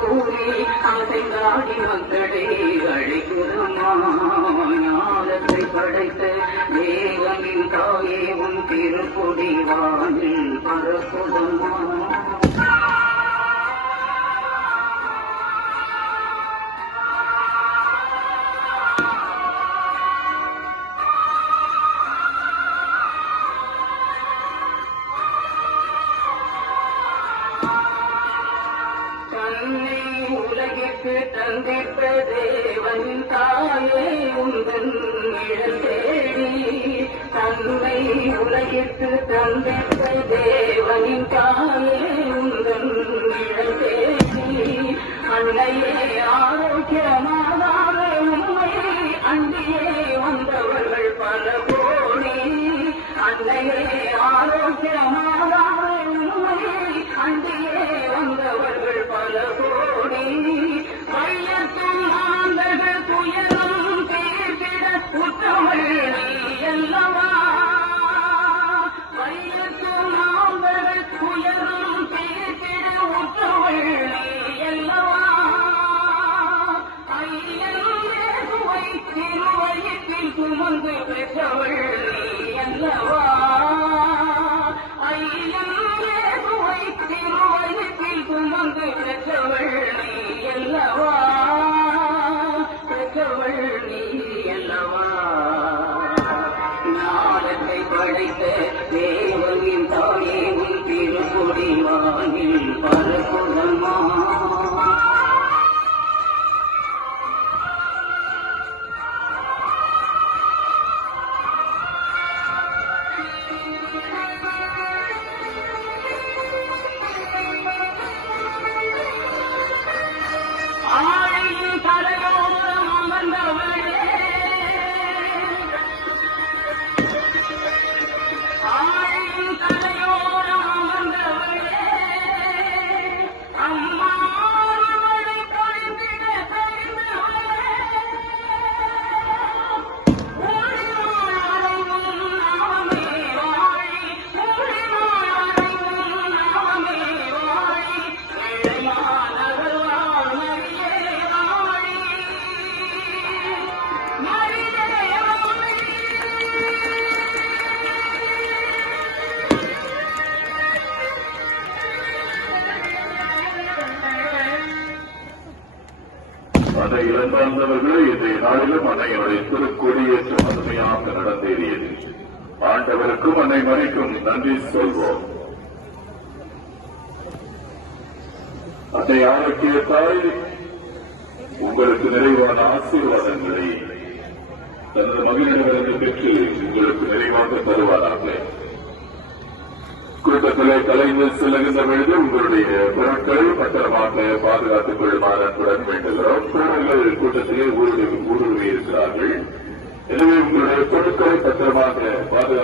கூறி அசைந்தாடி மக்களை அழைக்கிறமா ஞானத்தை படைத்த தேவனின் தாயே உன் திருப்பொடி வானில் பரப்புதமா. தன்னை உலகிற்கு தந்தித்த தேவன் தாயே உந்தன் நிழல் தேடி தன்னை உலகிற்கு தந்தித்த தேவனின் தாயே உந்தன் நிழல் தேடி அன்னையே ஆரோக்கியமாகாத உண்மை அன்றியே வந்தவர்கள் பல கோடி அன்னையே ஆரோக்கியமாகாத உண்மை அன்றியே வந்தவர்கள் பல கோடி வையத்தும் ஆண்டர்கள் துயரும் தீர்த்திட உற்றவள் அல்லவா வையத்தும் ஆண்டர்கள் துயரும் தீர்த்திட உற்றவள் அல்லவா ஐயனுவை திருவயத்தில் சுமந்து பெற்றவள் அல்லவா ஐயனுவை திருவயத்தில் சுமந்து பெற்றவள் அல்லவா பெற்றவள் நீ அல்லவா. ஞானத்தை படைத்த தேவனின் தாயே உன் திருப்பொடி வானில் பரப்புதம்மா. ஆழியின் தலையோரம் அமர்ந்தவளே ஆழியின் தலையோரம் அமர்ந்தவளே அம்மா அவளை தொலைந்திட தெரிந்தவளே ஊழினாரையும் நாமே வாழி ஊழினாரையும் நாமே வாழி இளையானவள் மரியே வாழி மரியே வாழி. அதை இழந்தார்ந்தவர்களே இன்றைய நாளிலும் அன்னையுடைய திருக்கொடியேற்றம் அருமையாக நடந்தேறியது. ஆண்டவருக்கும் அன்னை மறைக்கும் நன்றி சொல்வோம். அன்னை ஆரோக்கிய தாய் உங்களுக்கு நிறைவான ஆசீர்வாதங்களை தனது மகிழ்ச்சிகளை பெற்று உங்களுக்கு நிறைவாக தருவாராக. கூட்டத்திலே கலைஞர் செல்லுகின்ற பொழுது உங்களுடைய பொருட்களை பத்திரமாக பாதுகாத்துக் கொள்ளுமாறு அன்புடன் வேண்டுகிறோம். தோழர்கள் கூட்டத்திலே ஊடுருவி இருக்கிறார்கள். எனவே உங்களுடைய பொருட்களை பத்திரமாக பாதுகாத்து